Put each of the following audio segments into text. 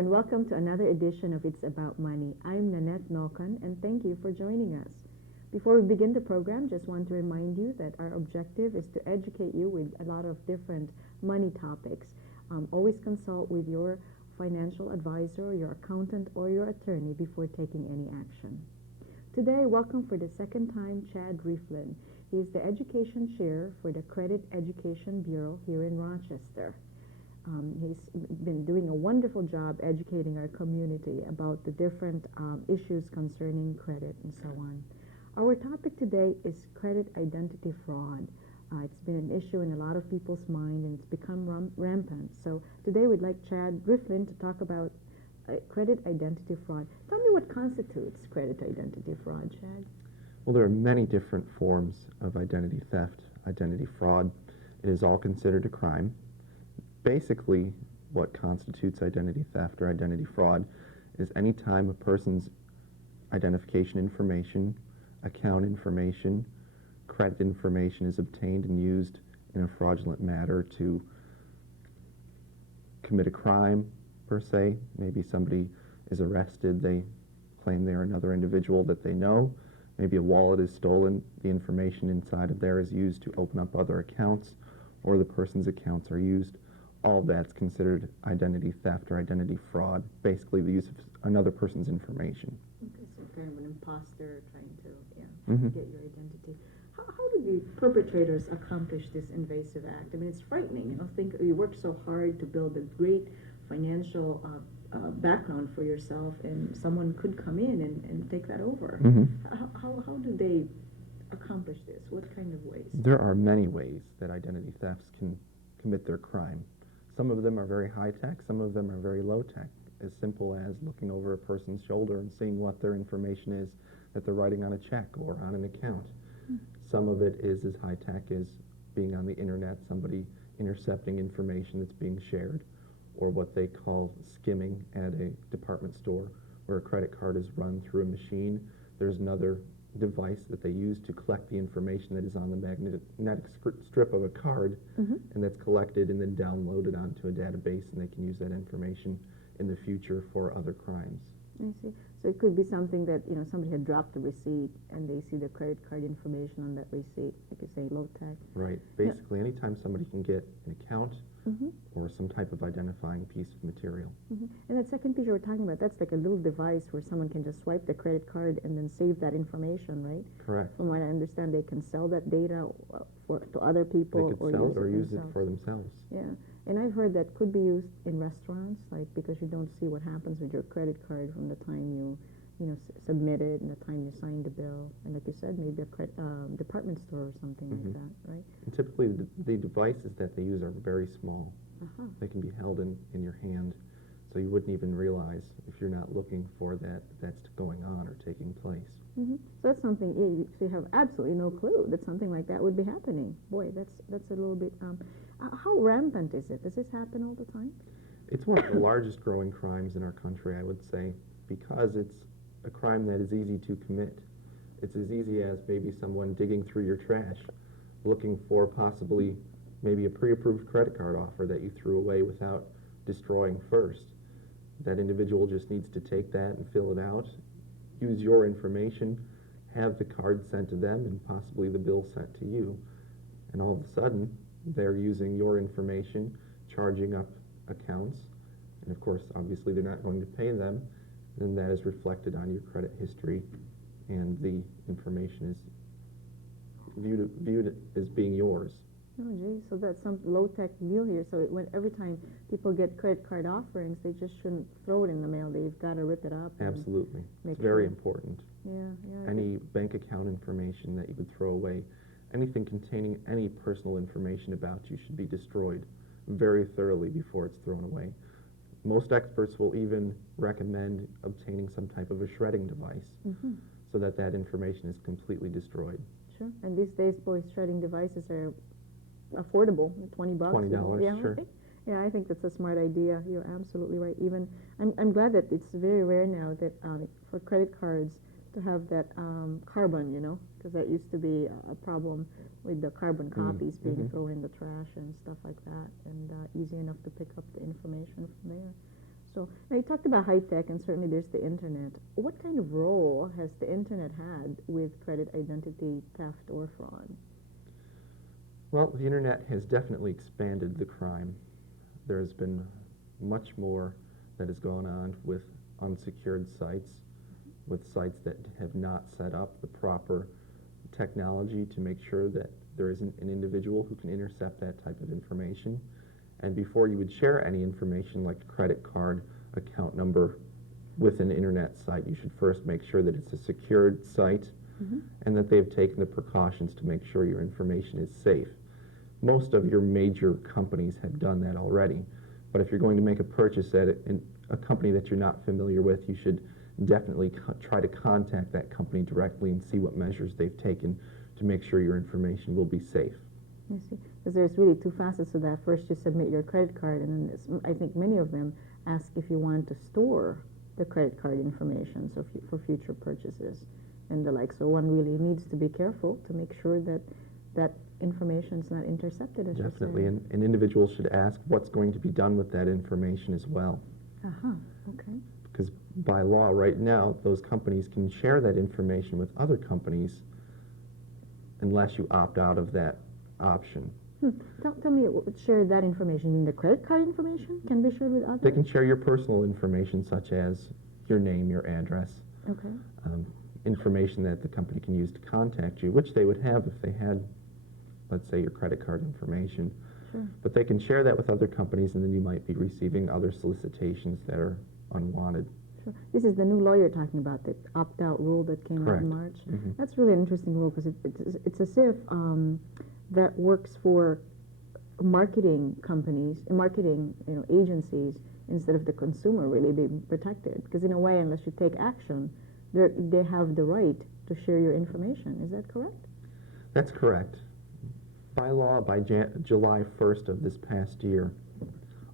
and welcome to another edition of It's About Money. I'm Nanette Nolkan, and thank you for joining us. Before we begin the program, just want to remind you that our objective is to educate you with a lot of different money topics. Always consult with your financial advisor, your accountant, or your attorney before taking any action. Today, welcome for the second time Chad Riflin. He is the Education Chair for the Credit Education Bureau here in Rochester. He's been doing a wonderful job educating our community about the different issues concerning credit and so on. Our topic today is credit identity fraud. It's been an issue in a lot of people's mind, and it's become rampant. So today we'd like Chad Riflin to talk about credit identity fraud. Tell me what constitutes credit identity fraud, Chad. Well, there are many different forms of identity theft, identity fraud. It is all considered a crime. Basically, what constitutes identity theft or identity fraud is any time a person's identification information, account information, credit information is obtained and used in a fraudulent manner to commit a crime, per se. Maybe somebody is arrested, they claim they're another individual that they know. Maybe a wallet is stolen, the information inside of there is used to open up other accounts, or the person's accounts are used. All of that's considered identity theft or identity fraud, basically the use of another person's information. Okay, so kind of an imposter trying to get your identity. How do the perpetrators accomplish this invasive act? I mean, it's frightening. Think you work so hard to build a great financial background for yourself, and someone could come in and take that over. How do they accomplish this? What kind of ways? There are many ways that identity thefts can commit their crime. Some of them are very high-tech, some of them are very low-tech, as simple as looking over a person's shoulder and seeing what their information is that they're writing on a check or on an account. Some of it is as high-tech as being on the internet, somebody intercepting information that's being shared, or what they call skimming at a department store, where a credit card is run through a machine. There's another device that they use to collect the information that is on the magnetic strip of a card, and that's collected and then downloaded onto a database, and they can use that information in the future for other crimes. I see. So it could be something that, somebody had dropped the receipt and they see the credit card information on that receipt, like you say, low tech. Right. Basically, anytime somebody can get an account or some type of identifying piece of material. And that second piece you were talking about, that's like a little device where someone can just swipe the credit card and then save that information, right? Correct. From what I understand, they can sell that data to other people. They could sell it or use it for themselves. Yeah. And I've heard that could be used in restaurants, like because you don't see what happens with your credit card from the time you submit it and the time you sign the bill. And like you said, maybe a department store or something like that, right? And typically the devices that they use are very small. They can be held in your hand, so you wouldn't even realize if you're not looking for that's going on or taking place. So that's something, you have absolutely no clue that something like that would be happening. Boy, that's a little bit, how rampant is it? Does this happen all the time? It's one of the largest growing crimes in our country, I would say, because it's a crime that is easy to commit. It's as easy as maybe someone digging through your trash, looking for possibly maybe a pre-approved credit card offer that you threw away without destroying first. That individual just needs to take that and fill it out, use your information, have the card sent to them, and possibly the bill sent to you. And all of a sudden, they're using your information, charging up accounts, and of course, obviously, they're not going to pay them. Then that is reflected on your credit history, and the information is viewed as being yours. Oh, gee, so that's some low-tech deal here. So every time people get credit card offerings, they just shouldn't throw it in the mail. They've got to rip it up. Absolutely. It's very important. Yeah. Any bank account information that you would throw away, anything containing any personal information about you should be destroyed very thoroughly before it's thrown away. Most experts will even recommend obtaining some type of a shredding device so that information is completely destroyed. Sure. And these days, boy, shredding devices are affordable, $20. $20, yeah, sure. Okay. Yeah, I think that's a smart idea. You're absolutely right. Even I'm glad that it's very rare now that for credit cards to have that carbon, because that used to be a problem with the carbon copies being thrown in the trash and stuff like that, and easy enough to pick up the information from there. So now you talked about high tech, and certainly there's the internet. What kind of role has the internet had with credit identity theft or fraud? Well, the internet has definitely expanded the crime. There's been much more that has gone on with unsecured sites, with sites that have not set up the proper technology to make sure that there isn't an individual who can intercept that type of information. And before you would share any information like a credit card, account number with an internet site, you should first make sure that it's a secured site and that they've taken the precautions to make sure your information is safe. Most of your major companies have done that already, but if you're going to make a purchase at a company that you're not familiar with, you should definitely try to contact that company directly and see what measures they've taken to make sure your information will be safe. I see. Because there's really two facets to that. First, you submit your credit card, and then I think many of them ask if you want to store the credit card information so for future purchases and the like. So one really needs to be careful to make sure that that information is not intercepted, as Definitely, you're saying. and individuals should ask what's going to be done with that information as well. Okay. Because by law right now, those companies can share that information with other companies unless you opt out of that option. Tell me, share that information. You mean the credit card information can be shared with others? They can share your personal information, such as your name, your address, Okay. information that the company can use to contact you, which they would have if they had, let's say, your credit card information. Sure. But they can share that with other companies, and then you might be receiving other solicitations that are unwanted. Sure. This is the new law you're talking about, the opt-out rule that came out in March. That's really an interesting rule because it's as if that works for marketing companies, marketing agencies, instead of the consumer really being protected. Because in a way, unless you take action, they have the right to share your information. Is that correct? That's correct. By law, by July 1st of this past year,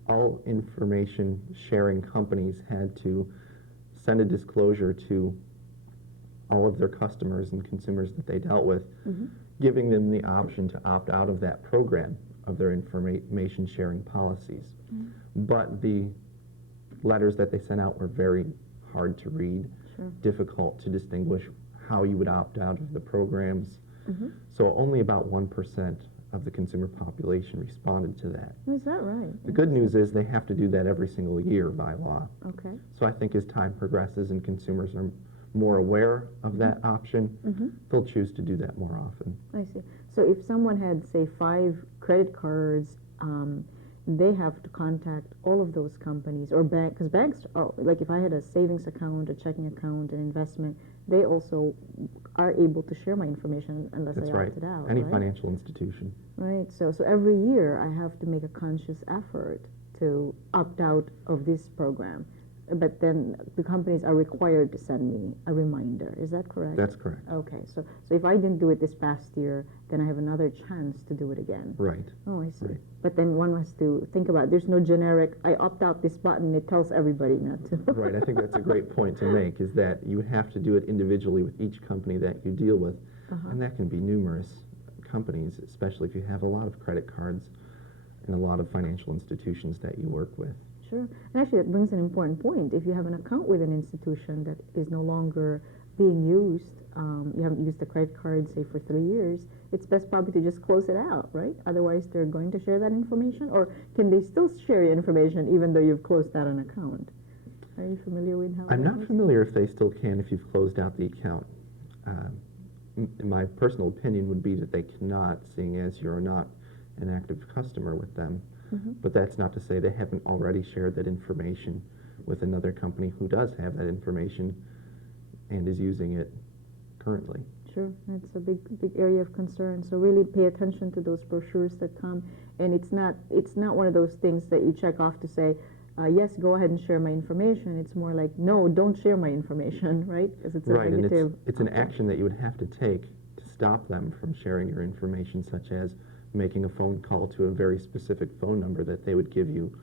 all information sharing companies had to send a disclosure to all of their customers and consumers that they dealt with, giving them the option to opt out of that program of their information sharing policies. But the letters that they sent out were very hard to read, difficult to distinguish how you would opt out of the programs. So only about 1% of the consumer population responded to that. Is that right? The good news is they have to do that every single year by law. Okay. So I think as time progresses and consumers are more aware of that option, they'll choose to do that more often. I see. So if someone had, say, 5 credit cards, they have to contact all of those companies or because banks are, like if I had a savings account, a checking account, an investment, they also are able to share my information unless That's I right. opted out. Any right? financial institution. Right. So every year I have to make a conscious effort to opt out of this program. But then the companies are required to send me a reminder. Is that correct? That's correct. Okay. So if I didn't do it this past year, then I have another chance to do it again. Right. Oh, I see. Right. But then one has to think about, there's no generic, I opt out this button, it tells everybody not to. Right. I think that's a great point to make, is that you have to do it individually with each company that you deal with. And that can be numerous companies, especially if you have a lot of credit cards and a lot of financial institutions that you work with. Sure. And actually, that brings an important point. If you have an account with an institution that is no longer being used, you haven't used the credit card, say, for 3 years, it's best probably to just close it out, right? Otherwise, they're going to share that information? Or can they still share your information even though you've closed out an account? Are you familiar with how I'm that not works? familiar if they still can if you've closed out the account. My personal opinion would be that they cannot, seeing as you're not an active customer with them. But that's not to say they haven't already shared that information with another company who does have that information and is using it currently. Sure, that's a big area of concern. So really pay attention to those brochures that come, and it's not one of those things that you check off to say, yes, go ahead and share my information. It's more like, no, don't share my information, right? Because it's a Right, negative. and it's an action that you would have to take to stop them from sharing your information, such as making a phone call to a very specific phone number that they would give you,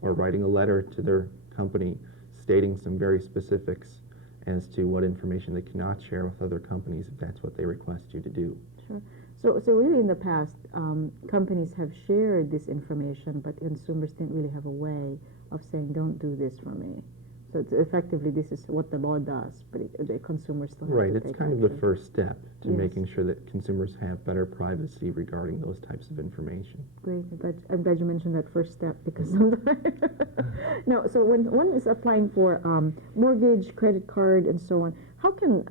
or writing a letter to their company stating some very specifics as to what information they cannot share with other companies if that's what they request you to do. Sure. So really in the past, companies have shared this information, but consumers didn't really have a way of saying, don't do this for me. So it's effectively, this is what the law does, but the consumers still have Right, to it's take kind of action. the first step to Yes. making sure that consumers have better privacy regarding those types of information. Great. I'm glad you mentioned that first step because sometimes. No, so when one is applying for mortgage, credit card, and so on, how can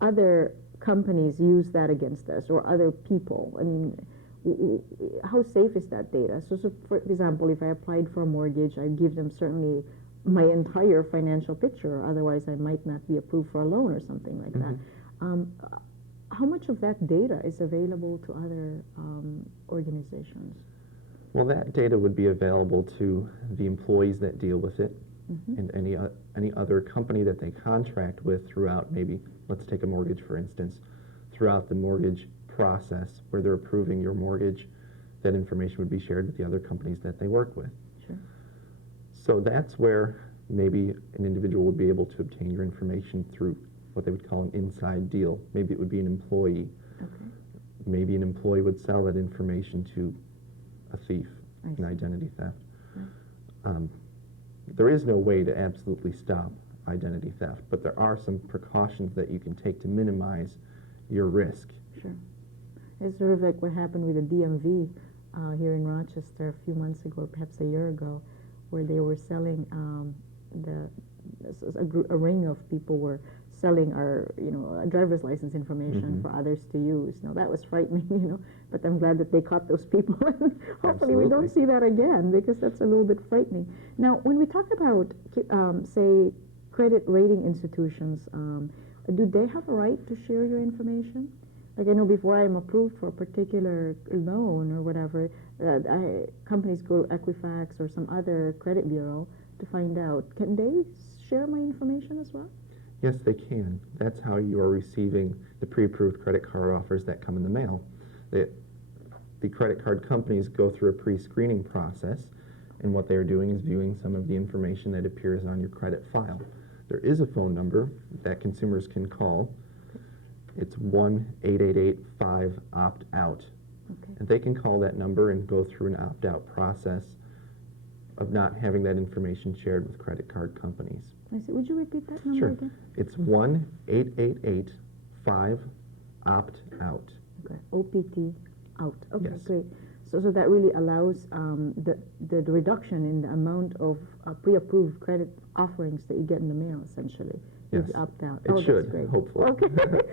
other companies use that against us or other people? I mean, how safe is that data? So for example, if I applied for a mortgage, I give them certainly my entire financial picture, otherwise I might not be approved for a loan or something like that. How much of that data is available to other organizations? Well, that data would be available to the employees that deal with it and any other company that they contract with throughout, maybe, let's take a mortgage for instance, throughout the mortgage process where they're approving your mortgage, that information would be shared with the other companies that they work with. Sure. So that's where maybe an individual would be able to obtain your information through what they would call an inside deal. Maybe it would be an employee. Okay. Maybe an employee would sell that information to a thief, an identity theft. Right. There is no way to absolutely stop identity theft, but there are some precautions that you can take to minimize your risk. Sure. It's sort of like what happened with the DMV here in Rochester a few months ago, or perhaps a year ago, where they were selling a ring of people were selling our, driver's license information for others to use. Now that was frightening, but I'm glad that they caught those people. And hopefully we don't see that again, because that's a little bit frightening. Now, when we talk about, say, credit rating institutions, do they have a right to share your information? Like I know before I'm approved for a particular loan or whatever, companies go to Equifax or some other credit bureau to find out. Can they share my information as well? Yes, they can. That's how you are receiving the pre-approved credit card offers that come in the mail. The credit card companies go through a pre-screening process, and what they are doing is viewing some of the information that appears on your credit file. There is a phone number that consumers can call. It's 1-888-5-OPT-OUT. Okay. And they can call that number and go through an opt-out process of not having that information shared with credit card companies. I see. Would you repeat that number Sure. again? It's 1-888-5-OPT-OUT. Okay. OPT out. Okay, Yes. great. So that really allows the reduction in the amount of pre-approved credit offerings that you get in the mail, essentially. Yes. If you opt out. It should, that's great. hopefully. Okay,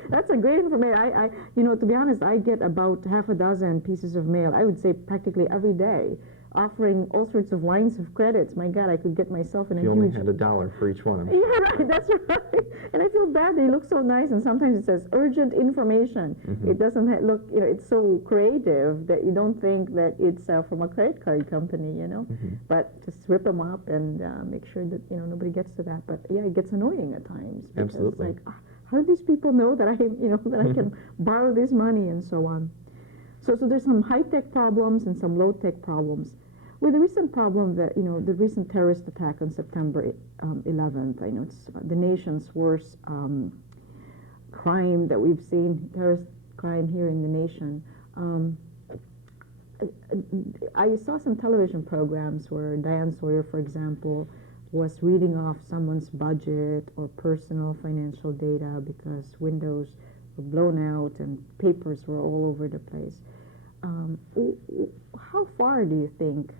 that's a great information. I to be honest, I get about half a dozen pieces of mail, I would say practically every day, offering all sorts of lines of credits. My God, I could get myself in a You huge... only had $1 for each one. Yeah, right, that's right. And I feel bad, they look so nice, and sometimes it says urgent information. It doesn't look, it's so creative that you don't think that it's from a credit card company, But just rip them up and make sure that, nobody gets to that. But yeah, it gets annoying at times. Because Absolutely. It's like, how do these people know that I, that I can borrow this money and so on? So there's some high-tech problems and some low-tech problems. With the recent problem that, the recent terrorist attack on September 11th, I know it's the nation's worst crime that we've seen, terrorist crime here in the nation. I saw some television programs where Diane Sawyer, for example, was reading off someone's budget or personal financial data because windows were blown out and papers were all over the place. How far do you think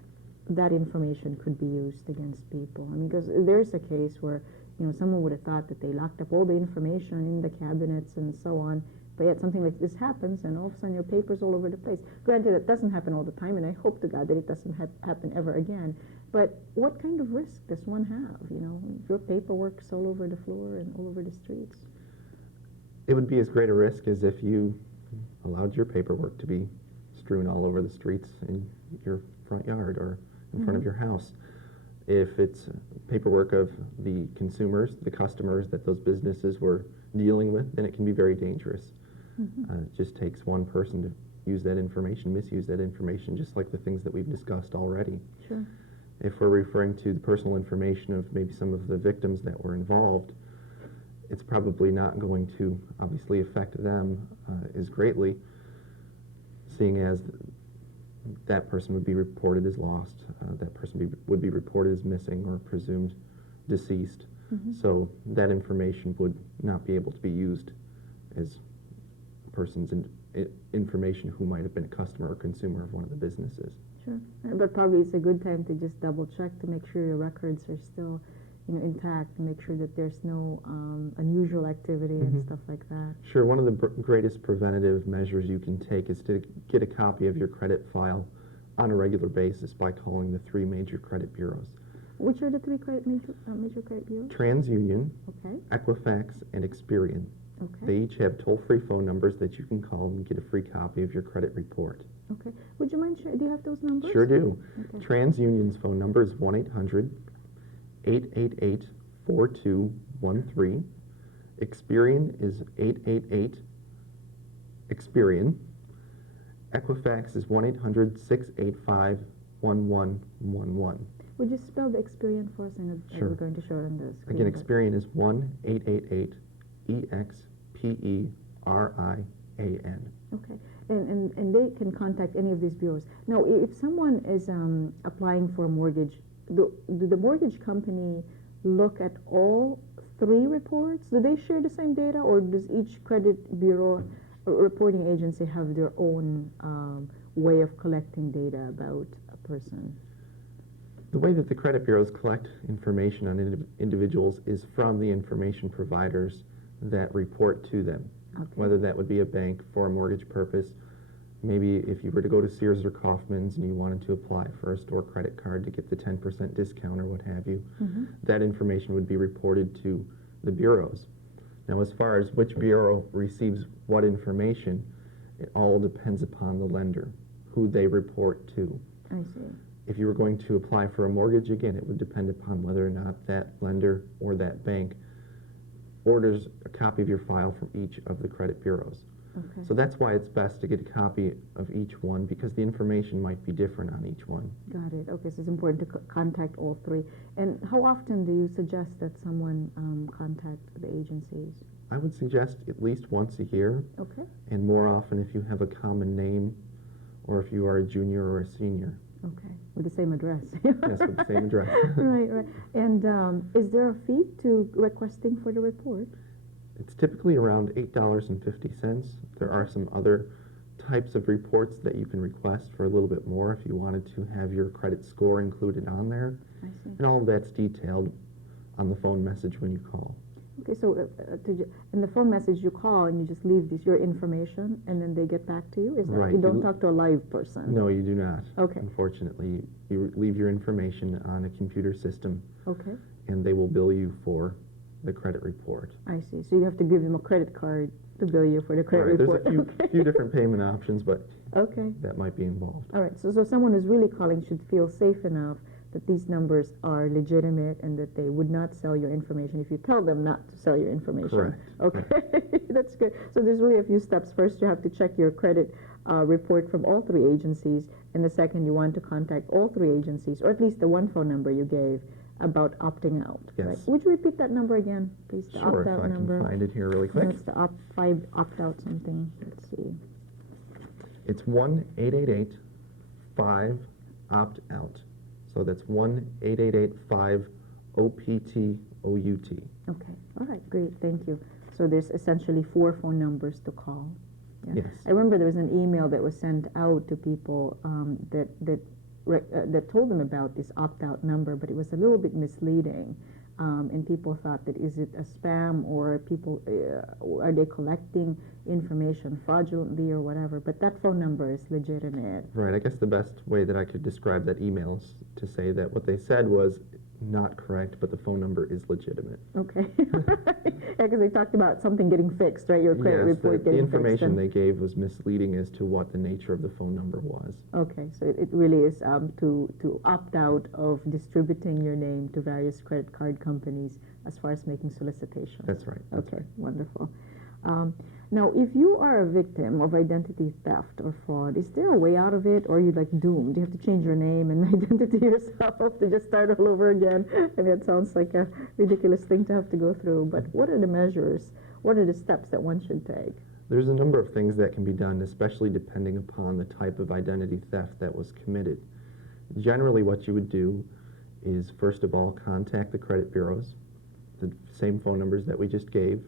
that information could be used against people? I mean, because there's a case where, someone would have thought that they locked up all the information in the cabinets and so on, but yet something like this happens and all of a sudden your paper's all over the place. Granted, that doesn't happen all the time, and I hope to God that it doesn't happen ever again, but what kind of risk does one have, if your paperwork's all over the floor and all over the streets? It would be as great a risk as if you allowed your paperwork to be strewn all over the streets in your front yard or in front of your house. If it's paperwork of the consumers, the customers that those businesses were dealing with, then it can be very dangerous. It just takes one person to use that information, misuse that information, just like the things that we've discussed already. Sure. If we're referring to the personal information of maybe some of the victims that were involved, it's probably not going to obviously affect them as greatly, seeing as that person would be reported as lost, that person would be reported as missing or presumed deceased. So that information would not be able to be used as a person's information who might have been a customer or consumer of one of the businesses. Sure, but probably it's a good time to just double check to make sure your records are still, intact, to make sure that there's no unusual activity and stuff like that. Sure, one of the greatest preventative measures you can take is to get a copy of your credit file on a regular basis by calling the 3 major credit bureaus. Which are the 3 major credit bureaus? TransUnion, Okay. Equifax, and Experian. Okay. They each have toll-free phone numbers that you can call and get a free copy of your credit report. Okay. Would you mind sharing? Do you have those numbers? Sure do. Okay. TransUnion's phone number is 1-800-888-4213. Experian is 888-EXPERIAN. Equifax is 1-800-685-1111. Would you spell the Experian for us? And Sure. we're going to show it on the screen. Again, Experian is 1-888-EXPERIAN. Okay. And they can contact any of these bureaus. Now, if someone is applying for a mortgage, do the mortgage company look at all 3 reports? Do they share the same data, or does each credit bureau or reporting agency have their own way of collecting data about a person? The way that the credit bureaus collect information on individuals is from the information providers that report to them. Okay. Whether that would be a bank for a mortgage purpose, maybe if you were to go to Sears or Kaufman's and you wanted to apply for a store credit card to get the 10% discount or what have you, that information would be reported to the bureaus. Now, as far as which bureau receives what information, it all depends upon the lender, who they report to. I see. If you were going to apply for a mortgage, again, it would depend upon whether or not that lender or that bank orders a copy of your file from each of the credit bureaus. Okay. So that's why it's best to get a copy of each one, because the information might be different on each one. Got it. Okay, so it's important to contact all 3. And how often do you suggest that someone contact the agencies? I would suggest at least once a year, Okay. and more often if you have a common name or if you are a junior or a senior. Okay, with the same address. Yes, with the same address. Right. And is there a fee to requesting for the report? It's typically around $8.50. There are some other types of reports that you can request for a little bit more if you wanted to have your credit score included on there. I see. And all of that's detailed on the phone message when you call. Okay, so in the phone message you call and you just leave your information and then they get back to you? Is that Right. You don't talk to a live person? No, you do not. Okay. Unfortunately, you leave your information on a computer system, Okay, and they will bill you for the credit report. I see. So you have to give them a credit card to bill you for the credit Right, report. there's a Okay. few different payment options, but Okay. that might be involved. All right, so someone who's really calling should feel safe enough that these numbers are legitimate and that they would not sell your information if you tell them not to sell your information. Correct. Okay, that's good. So there's really a few steps. First, you have to check your credit report from all 3 agencies, and the second, you want to contact all 3 agencies, or at least the one phone number you gave, about opting out. Yes. Right? Would you repeat that number again, please? The Sure, if opt-out I number. can find it here really quick. That's the opt-out something. Let's see. It's 1-888-5-OPT-OUT. So that's 1-888-5-OPT-OUT. Okay. All right. Great. Thank you. So there's essentially 4 phone numbers to call. Yeah. Yes. I remember there was an email that was sent out to people that told them about this opt-out number, but it was a little bit misleading. And people thought that, is it a spam, or people are they collecting information fraudulently or whatever? But that phone number is legitimate. Right. I guess the best way that I could describe that email is to say that what they said was not correct, but the phone number is legitimate. Okay. Yeah, because they talked about something getting fixed, right? Your credit Yes, report the getting information fixed. they gave was misleading as to what the nature of the phone number was. Okay, so it really is to opt out of distributing your name to various credit card companies as far as making solicitations. That's right. That's Okay, right. wonderful. Now, if you are a victim of identity theft or fraud, is there a way out of it, or are you like doomed? Do you have to change your name and identity yourself to just start all over again? I mean, it sounds like a ridiculous thing to have to go through, but what are the measures? What are the steps that one should take? There's a number of things that can be done, especially depending upon the type of identity theft that was committed. Generally, what you would do is, first of all, contact the credit bureaus, the same phone numbers that we just gave,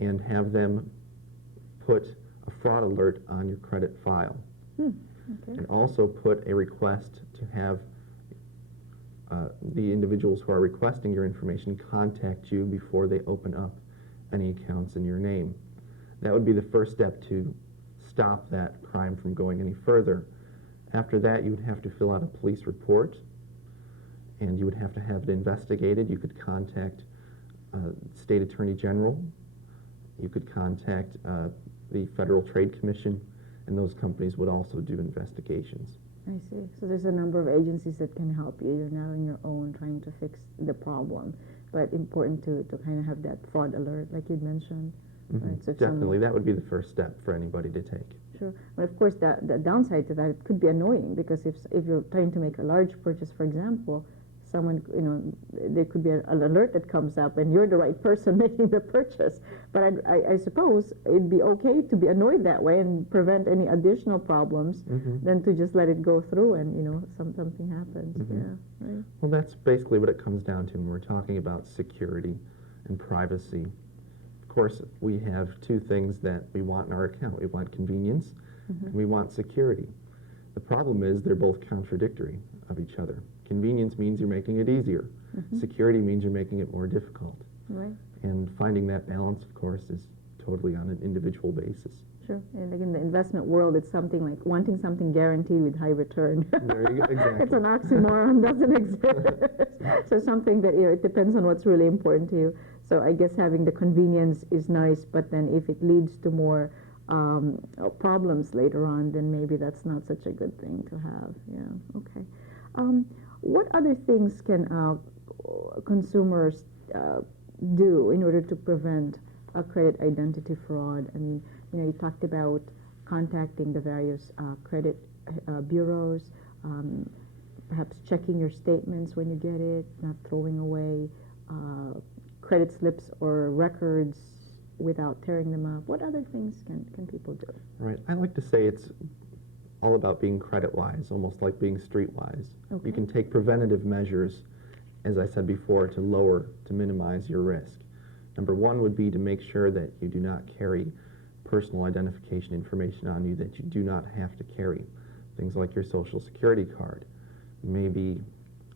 and have them put a fraud alert on your credit file. Okay. And also put a request to have the individuals who are requesting your information contact you before they open up any accounts in your name. That would be the first step to stop that crime from going any further. After that, you would have to fill out a police report, and you would have to have it investigated. You could contact State Attorney General. You could contact the Federal Trade Commission, and those companies would also do investigations. I see. So there's a number of agencies that can help you. You're not on your own trying to fix the problem, but important to kind of have that fraud alert, like you'd mentioned. Right? So Definitely, that would be the first step for anybody to take. Sure. But of course, the downside to that, it could be annoying, because if you're trying to make a large purchase, for example, someone, there could be an alert that comes up, and you're the right person making the purchase. But I suppose it'd be okay to be annoyed that way and prevent any additional problems than to just let it go through and, something happens. Yeah, right. Well, that's basically what it comes down to when we're talking about security and privacy. Of course, we have two things that we want in our account. We want convenience, and we want security. The problem is they're both contradictory of each other. Convenience means you're making it easier. Security means you're making it more difficult. Right. And finding that balance, of course, is totally on an individual basis. Sure. And again, the investment world, it's something like wanting something guaranteed with high return. There you go. Exactly. It's an oxymoron, doesn't exist. So something that, it depends on what's really important to you. So I guess having the convenience is nice, but then if it leads to more problems later on, then maybe that's not such a good thing to have. Yeah. Okay. What other things can consumers do in order to prevent a credit identity fraud? I mean, you talked about contacting the various credit bureaus, perhaps checking your statements when you get it, not throwing away credit slips or records without tearing them up. What other things can people do? Right. I like to say it's all about being credit-wise, almost like being street-wise. Okay. You can take preventative measures, as I said before, to minimize your risk. Number one would be to make sure that you do not carry personal identification information on you that you do not have to carry. Things like your Social Security card, maybe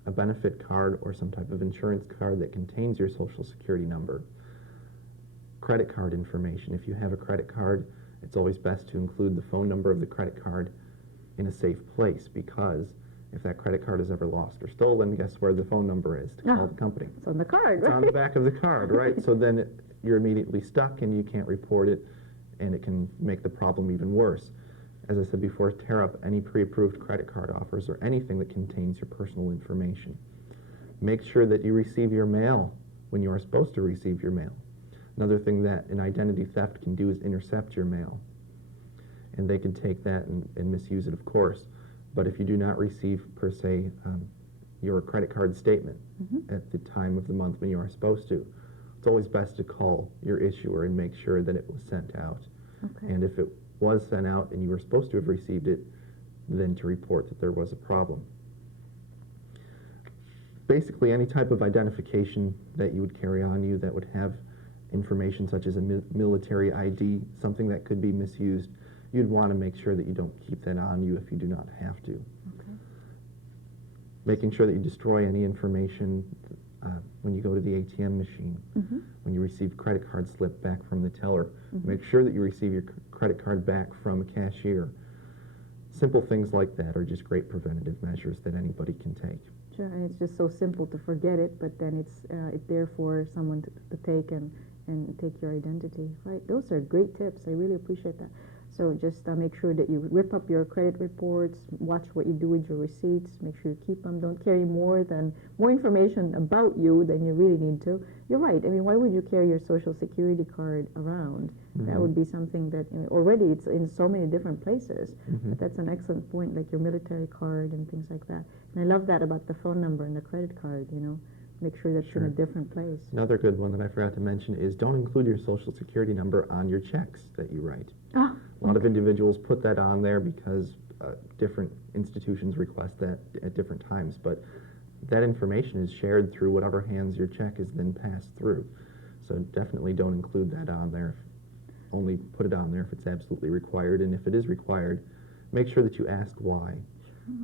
a benefit card or some type of insurance card that contains your Social Security number. Credit card information. If you have a credit card, it's always best to include the phone number of the credit card in a safe place, because if that credit card is ever lost or stolen, guess where the phone number is to call the company? It's on the card, It's right? on the back of the card, right? So then you're immediately stuck and you can't report it, and it can make the problem even worse. As I said before, tear up any pre-approved credit card offers or anything that contains your personal information. Make sure that you receive your mail when you are supposed to receive your mail. Another thing that an identity theft can do is intercept your mail. And they can take that and misuse it, of course. But if you do not receive, per se, your credit card statement at the time of the month when you are supposed to, it's always best to call your issuer and make sure that it was sent out. Okay. And if it was sent out and you were supposed to have received it, then to report that there was a problem. Basically, any type of identification that you would carry on you that would have information such as a military ID, something that could be misused, you'd want to make sure that you don't keep that on you if you do not have to. Okay. Making sure that you destroy any information when you go to the ATM machine, when you receive credit card slip back from the teller. Make sure that you receive your credit card back from a cashier. Simple things like that are just great preventative measures that anybody can take. Sure, and it's just so simple to forget it, but then it's there for someone to take and take your identity. Right, those are great tips. I really appreciate that. So just make sure that you rip up your credit reports, watch what you do with your receipts, make sure you keep them, don't carry more information about you than you really need to. You're right. I mean, why would you carry your Social Security card around? That would be something that, already it's in so many different places. But that's an excellent point, like your military card and things like that. And I love that about the phone number and the credit card, make sure that's in Sure. a different place. Another good one that I forgot to mention is don't include your social security number on your checks that you write. Ah, A lot of individuals put that on there because different institutions request that at different times, but that information is shared through whatever hands your check is then passed through. So definitely don't include that on there. Only put it on there if it's absolutely required, and if it is required, make sure that you ask why,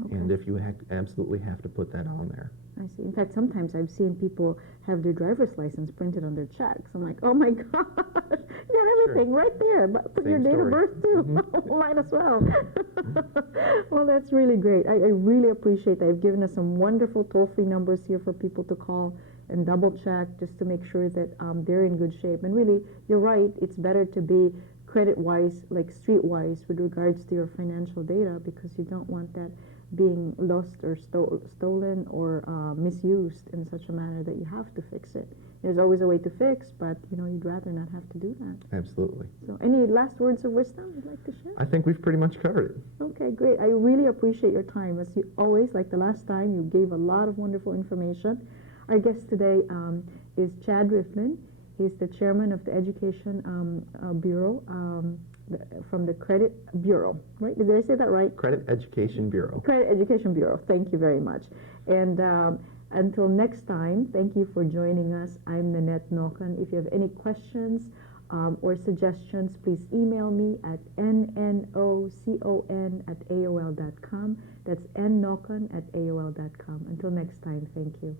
okay. and if you absolutely have to put that on there. I see. In fact, sometimes I've seen people have their driver's license printed on their checks. I'm like, oh my gosh, you got everything right there, but put your Same date story. of birth too. Might as well. Well, that's really great. I really appreciate that. You've given us some wonderful toll-free numbers here for people to call and double check just to make sure that they're in good shape. And really, you're right. It's better to be credit-wise, like street-wise, with regards to your financial data, because you don't want that being lost or stolen or misused in such a manner that you have to fix it. There's always a way to fix, but you'd rather not have to do that. Absolutely. So any last words of wisdom you'd like to share? I think we've pretty much covered it. Okay, great. I really appreciate your time. As you always, like the last time, you gave a lot of wonderful information. Our guest today is Chad Riflin. He's the chairman of the Education Bureau, from the Credit Bureau, right? Did I say that right? Credit Education Bureau. Credit Education Bureau. Thank you very much. And until next time, thank you for joining us. I'm Nanette Nokan. If you have any questions or suggestions, please email me at nnocon@aol.com. That's nnokan@aol.com. Until next time, thank you.